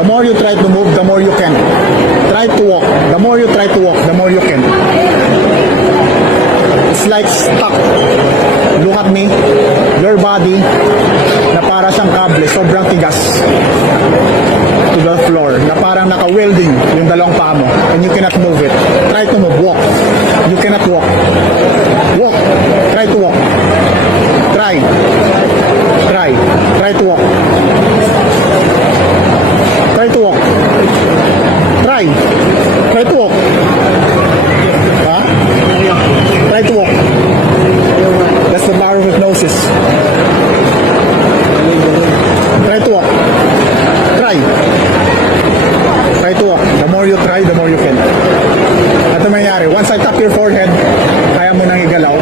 The more you try to move, the more you can. Try to walk. The more you try to walk, the more you can. It's like stuck. Look at me. Your body, na para siyang kable, sobrang tigas to the floor, na parang naka-welding yung dalawang paa mo, and you cannot move it. Try to move. Walk. You cannot walk. Walk. Try to walk. Try. Try. Try to walk. Try to walk. Try. Try to walk. Ha? Try to walk. That's the power of hypnosis. Try to walk. Try. Try to walk. The more you try, the more you can. At ang mangyari, once I tap your forehead, kaya mo nang igalaw.